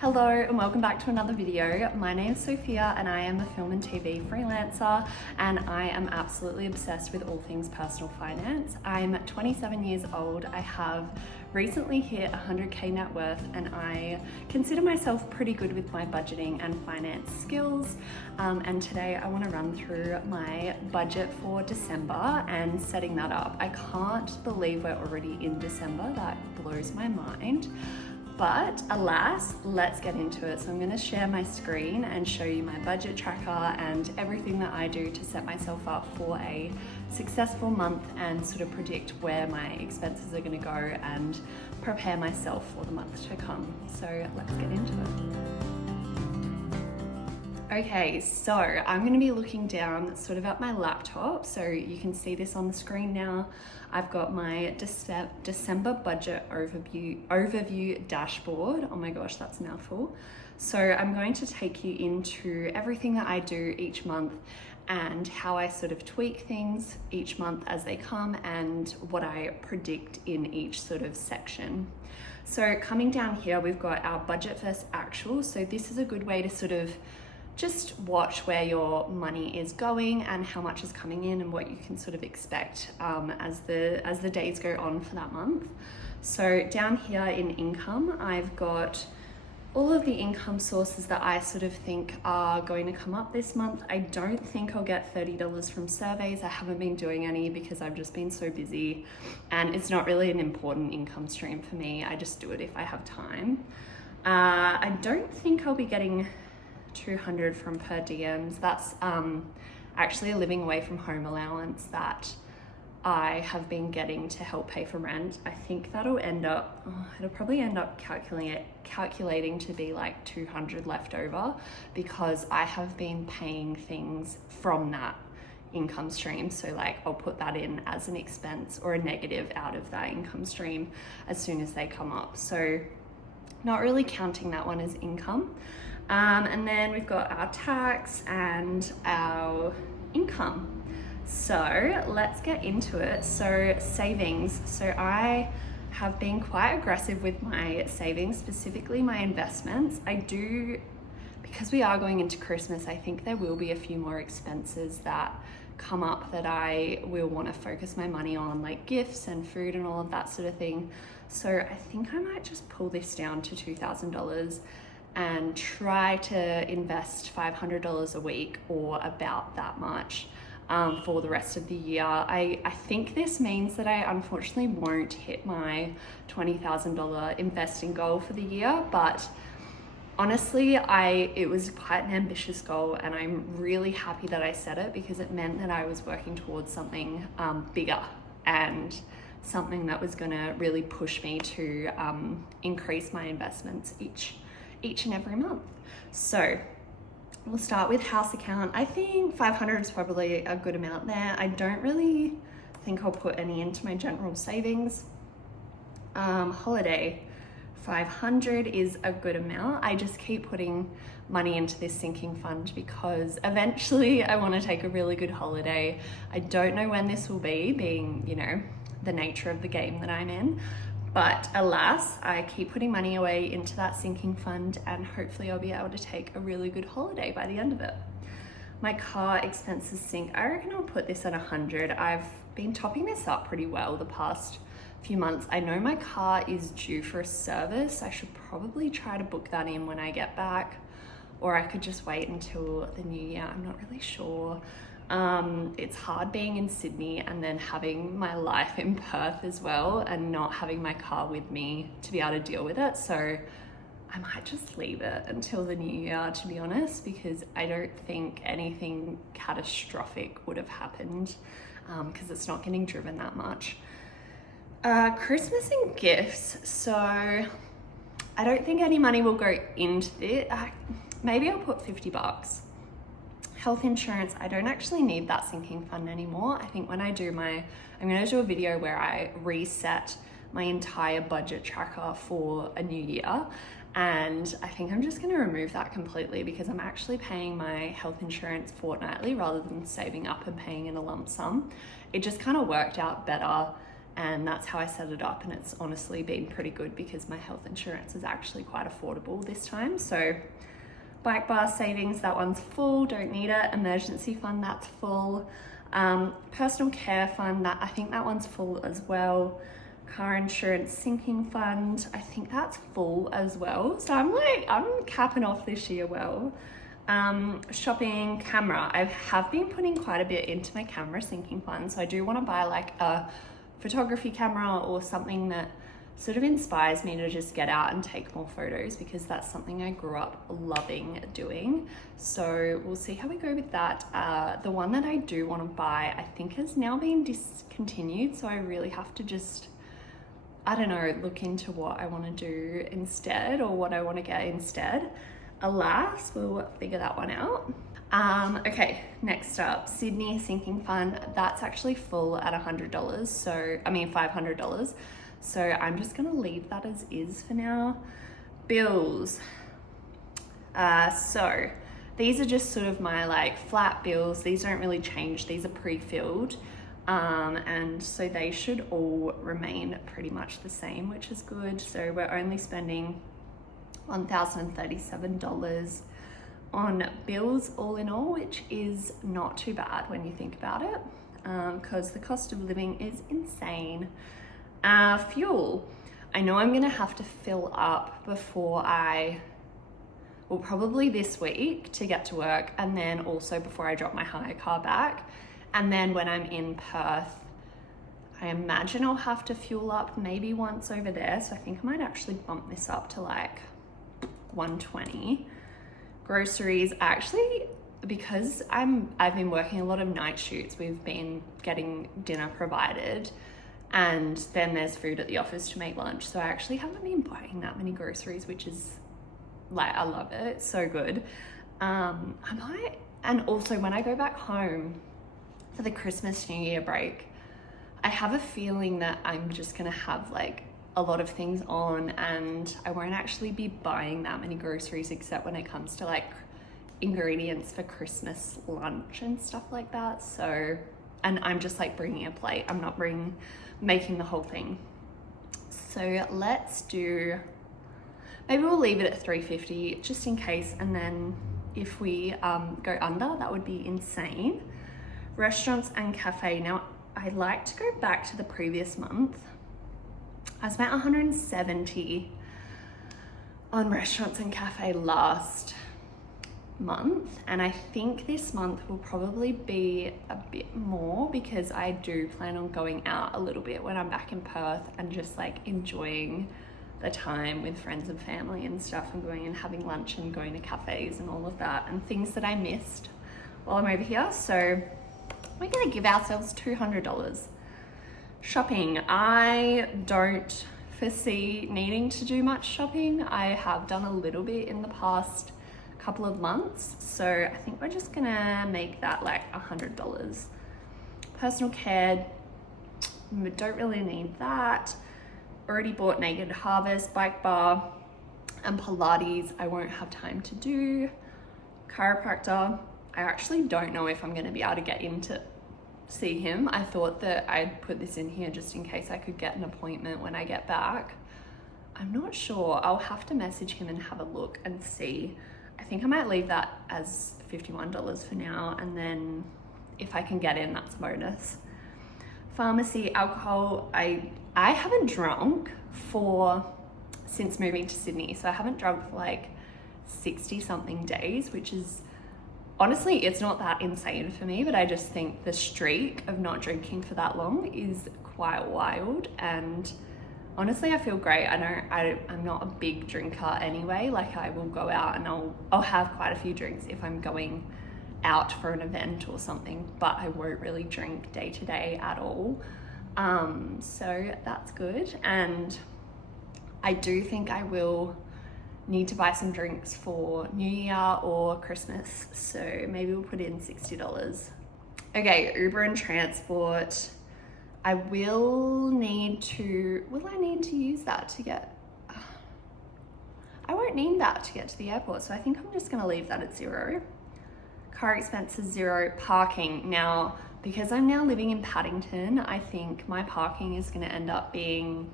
Hello and welcome back to another video. My name is Sophia and I am a film and TV freelancer, and I am absolutely obsessed with all things personal finance. I'm 27 years old. I have recently hit 100k net worth and I consider myself pretty good with my budgeting and finance skills. And today I want to run through my budget for December and setting that up. I can't believe we're already in December. That blows my mind. But alas, let's get into it. So I'm going to share my screen and show you my budget tracker and everything that I do to set myself up for a successful month and sort of predict where my expenses are going to go and prepare myself for the month to come. So let's get into it. Okay, so I'm going to be looking down sort of at my laptop, so you can see this on the screen now. I've got my December budget overview dashboard. Oh my gosh, that's a mouthful. So I'm going to take you into everything that I do each month and how I sort of tweak things each month as they come and what I predict in each sort of section. So coming down here, we've got our budget versus actual. So this is a good way to sort of just watch where your money is going and how much is coming in and what you can sort of expect as the days go on for that month. So down here in income, I've got all of the income sources that I sort of think are going to come up this month. I don't think I'll get $30 from surveys. I haven't been doing any because I've just been so busy and it's not really an important income stream for me. I just do it if I have time. I don't think I'll be getting 200 from per diems. That's actually a living away from home allowance that I have been getting to help pay for rent. I think that'll end up, it'll probably end up calculating to be like 200 left over because I have been paying things from that income stream. So like I'll put that in as an expense or a negative out of that income stream as soon as they come up. So not really counting that one as income. And then we've got our tax and our income. So let's get into it. So savings. So I have been quite aggressive with my savings, specifically my investments. I do, because we are going into Christmas, I think there will be a few more expenses that come up that I will want to focus my money on, like gifts and food and all of that sort of thing. So I think I might just pull this down to $2,000 and try to invest $500 a week or about that much for the rest of the year. I think this means that I unfortunately won't hit my $20,000 investing goal for the year, but honestly, it was quite an ambitious goal and I'm really happy that I set it because it meant that I was working towards something bigger and something that was gonna really push me to increase my investments each and every month. So we'll start with house account. I think 500 is probably a good amount there. I don't really think I'll put any into my general savings. Holiday, 500 is a good amount. I just keep putting money into this sinking fund because eventually I want to take a really good holiday. I don't know when this will be, being, you know, the nature of the game that I'm in. But alas, I keep putting money away into that sinking fund and hopefully I'll be able to take a really good holiday by the end of it. My car expenses sink. I reckon I'll put this at 100. I've been topping this up pretty well the past few months. I know my car is due for a service. I should probably try to book that in when I get back, or I could just wait until the new year. I'm not really sure. It's hard being in Sydney and then having my life in Perth as well and not having my car with me to be able to deal with it. So I might just leave it until the new year, to be honest, because I don't think anything catastrophic would have happened because it's not getting driven that much. Christmas and gifts. So I don't think any money will go into it. Maybe I'll put $50. Health insurance, I don't actually need that sinking fund anymore. I think when I do I'm gonna do a video where I reset my entire budget tracker for a new year. And I think I'm just gonna remove that completely because I'm actually paying my health insurance fortnightly rather than saving up and paying in a lump sum. It just kind of worked out better and that's how I set it up, and it's honestly been pretty good because my health insurance is actually quite affordable this time. So bike bar savings, that one's full, don't need it. Emergency fund, that's full. Personal care fund, that I think that one's full as well. Car insurance sinking fund, I think that's full as well. So I'm capping off this year well. Shopping, camera, I have been putting quite a bit into my camera sinking fund, so I do want to buy like a photography camera or something that sort of inspires me to just get out and take more photos, because that's something I grew up loving doing. So we'll see how we go with that. The one that I do want to buy, I think has now been discontinued, so I really have to just, I don't know, look into what I want to do instead, or what I want to get instead. Alas, we'll figure that one out. Okay, next up, Sydney sinking fund. That's actually full at $100, so I mean $500. So I'm just gonna leave that as is for now. Bills. So these are just sort of my like flat bills. These don't really change. These are pre-filled. And so they should all remain pretty much the same, which is good. So we're only spending $1,037 on bills all in all, which is not too bad when you think about it, because the cost of living is insane. Fuel. I know I'm gonna have to fill up before well, probably this week to get to work, and then also before I drop my hire car back. And then when I'm in Perth, I imagine I'll have to fuel up maybe once over there. So I think I might actually bump this up to like 120. Groceries, actually, because I've been working a lot of night shoots, we've been getting dinner provided, and then there's food at the office to make lunch. So I actually haven't been buying that many groceries, which is like, I love it. It's so good. And also when I go back home for the Christmas New Year break, I have a feeling that I'm just gonna have like a lot of things on, and I won't actually be buying that many groceries except when it comes to like ingredients for Christmas lunch and stuff like that. So, and I'm just like bringing a plate. I'm not making the whole thing. So let's do, maybe we'll leave it at 350 just in case, and then if we go under, that would be insane. Restaurants and cafe. Now I'd like to go back to the previous month. I spent 170 on restaurants and cafe last month, and I think this month will probably be a bit more, because I do plan on going out a little bit when I'm back in Perth and just like enjoying the time with friends and family and stuff, and going and having lunch and going to cafes and all of that, and things that I missed while I'm over here. So we're gonna give ourselves $200. Shopping, I don't foresee needing to do much shopping. I have done a little bit in the past couple of months, so I think we're just gonna make that like $100. Personal care, don't really need that. Already bought Naked Harvest, Bike Bar, and Pilates I won't have time to do. Chiropractor, I actually don't know if I'm gonna be able to get in to see him. I thought that I'd put this in here just in case I could get an appointment when I get back. I'm not sure. I'll have to message him and have a look and see. I think I might leave that as $51 for now, and then if I can get in, that's a bonus. Pharmacy, alcohol, I haven't drunk since moving to Sydney, so I haven't drunk for like 60 something days, which is honestly, it's not that insane for me, but I just think the streak of not drinking for that long is quite wild. And honestly, I feel great. I'm not a big drinker anyway. Like, I will go out and I'll have quite a few drinks if I'm going out for an event or something, but I won't really drink day to day at all. So that's good. And I do think I will need to buy some drinks for New Year or Christmas, so maybe we'll put in $60. Okay, Uber and transport. I will need to use that to get, I won't need that to get to the airport, so I think I'm just gonna leave that at 0. Car expenses 0. Parking. Now, because I'm now living in Paddington, I think my parking is going to end up being,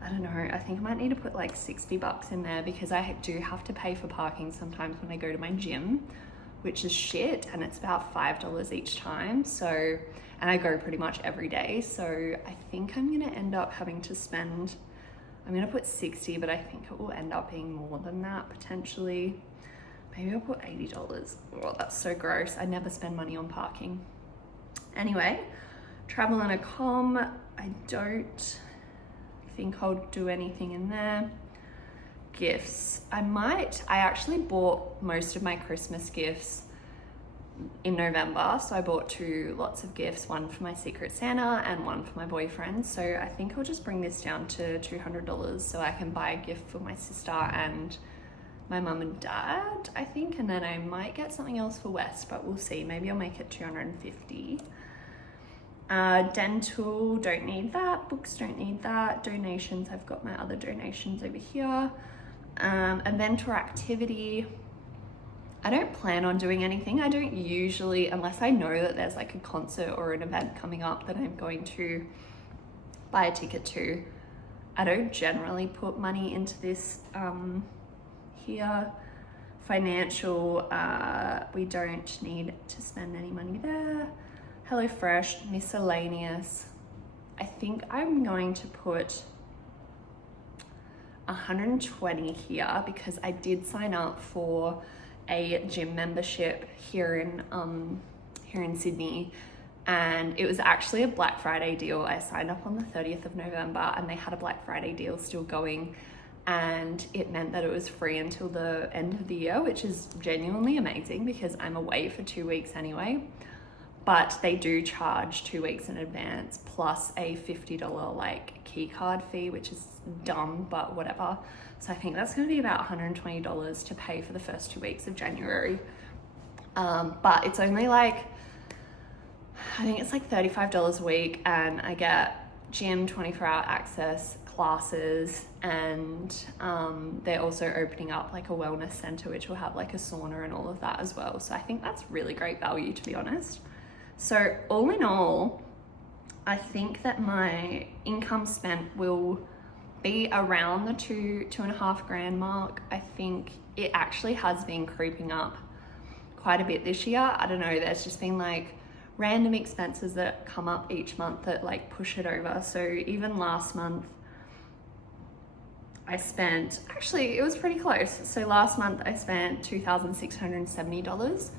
I don't know, I think I might need to put like 60 bucks in there, because I do have to pay for parking sometimes when I go to my gym, which is shit, and it's about $5 each time. So, and I go pretty much every day. So I think I'm going to end up having to spend, I'm going to put 60, but I think it will end up being more than that potentially. Maybe I'll put $80. Oh, that's so gross. I never spend money on parking. Anyway, travel and accom, I don't think I'll do anything in there. Gifts, I actually bought most of my Christmas gifts in November. So I bought lots of gifts, one for my Secret Santa and one for my boyfriend. So I think I'll just bring this down to $200 so I can buy a gift for my sister and my mum and dad, I think, and then I might get something else for West, but we'll see. Maybe I'll make it 250. Dental, don't need that. Books, don't need that. Donations, I've got my other donations over here. Event or activity, I don't plan on doing anything. I don't usually, unless I know that there's like a concert or an event coming up that I'm going to buy a ticket to, I don't generally put money into this here. Financial, we don't need to spend any money there. HelloFresh, miscellaneous, I think I'm going to put 120 here, because I did sign up for a gym membership here in Sydney, and it was actually a Black Friday deal. I signed up on the 30th of November and they had a Black Friday deal still going, and it meant that it was free until the end of the year, which is genuinely amazing because I'm away for 2 weeks anyway. But they do charge 2 weeks in advance plus a $50 like key card fee, which is dumb, but whatever. So I think that's going to be about $120 to pay for the first 2 weeks of January. But it's only like, I think it's like $35 a week, and I get gym 24-hour access, classes, and they're also opening up like a wellness center, which will have like a sauna and all of that as well. So I think that's really great value, to be honest. So all in all, I think that my income spent will be around the $2.5 grand mark. I think it actually has been creeping up quite a bit this year. I don't know, there's just been like random expenses that come up each month that like push it over. So even last month I spent, actually it was pretty close. So last month I spent $2,670,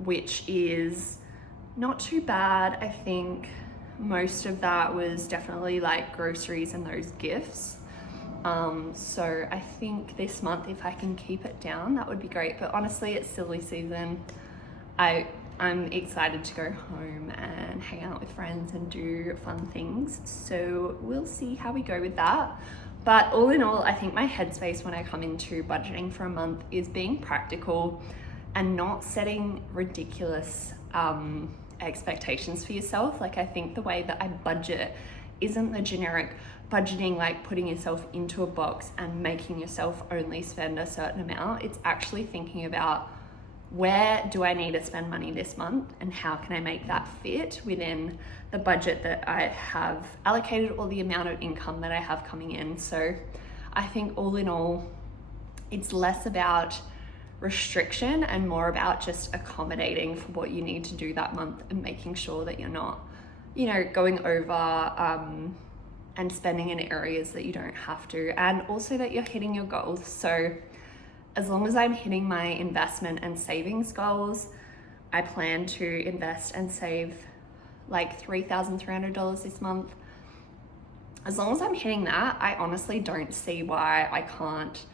which is not too bad. I think most of that was definitely like groceries and those gifts. So I think this month, if I can keep it down, that would be great. But honestly, it's silly season. I'm excited to go home and hang out with friends and do fun things. So we'll see how we go with that. But all in all, I think my headspace when I come into budgeting for a month is being practical and not setting ridiculous expectations for yourself. Like, I think the way that I budget isn't the generic budgeting, like putting yourself into a box and making yourself only spend a certain amount. It's actually thinking about, where do I need to spend money this month and how can I make that fit within the budget that I have allocated or the amount of income that I have coming in. So I think all in all, it's less about restriction and more about just accommodating for what you need to do that month and making sure that you're not, you know, going over and spending in areas that you don't have to, and also that you're hitting your goals. So as long as I'm hitting my investment and savings goals, I plan to invest and save like $3,300 this month. As long as I'm hitting that, I honestly don't see why I can't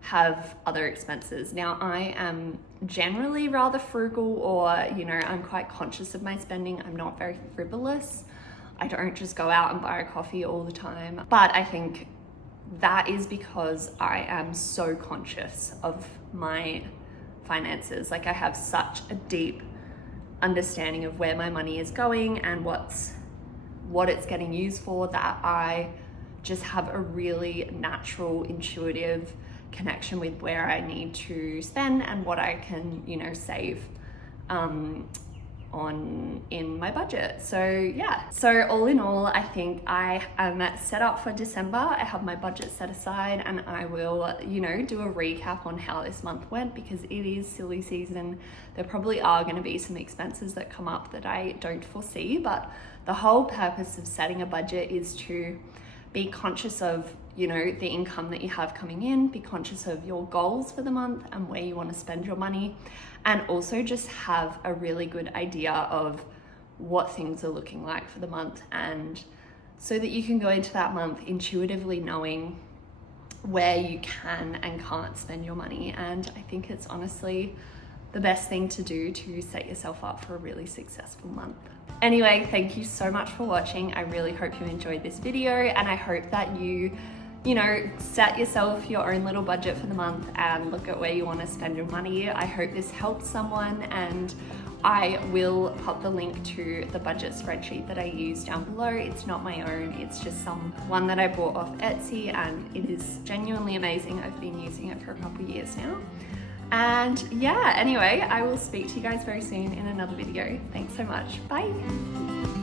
have other expenses. Now, I am generally rather frugal, or, you know, I'm quite conscious of my spending. I'm not very frivolous. I don't just go out and buy a coffee all the time. But I think that is because I am so conscious of my finances. Like, I have such a deep understanding of where my money is going and what it's getting used for, that I just have a really natural, intuitive connection with where I need to spend and what I can, you know, save on in my budget. So yeah, so all in all, I think I am set up for December. I have my budget set aside, and I will, you know, do a recap on how this month went, because it is silly season. There probably are going to be some expenses that come up that I don't foresee, but the whole purpose of setting a budget is to be conscious of, you know, the income that you have coming in, be conscious of your goals for the month and where you want to spend your money, and also just have a really good idea of what things are looking like for the month, and so that you can go into that month intuitively knowing where you can and can't spend your money. And I think it's honestly the best thing to do to set yourself up for a really successful month. Anyway, thank you so much for watching. I really hope you enjoyed this video, and I hope that you know, set yourself your own little budget for the month and look at where you want to spend your money. I hope this helped someone, and I will pop the link to the budget spreadsheet that I use down below. It's not my own, it's just one that I bought off Etsy, and it is genuinely amazing. I've been using it for a couple of years now. And yeah, anyway, I will speak to you guys very soon in another video. Thanks so much. Bye.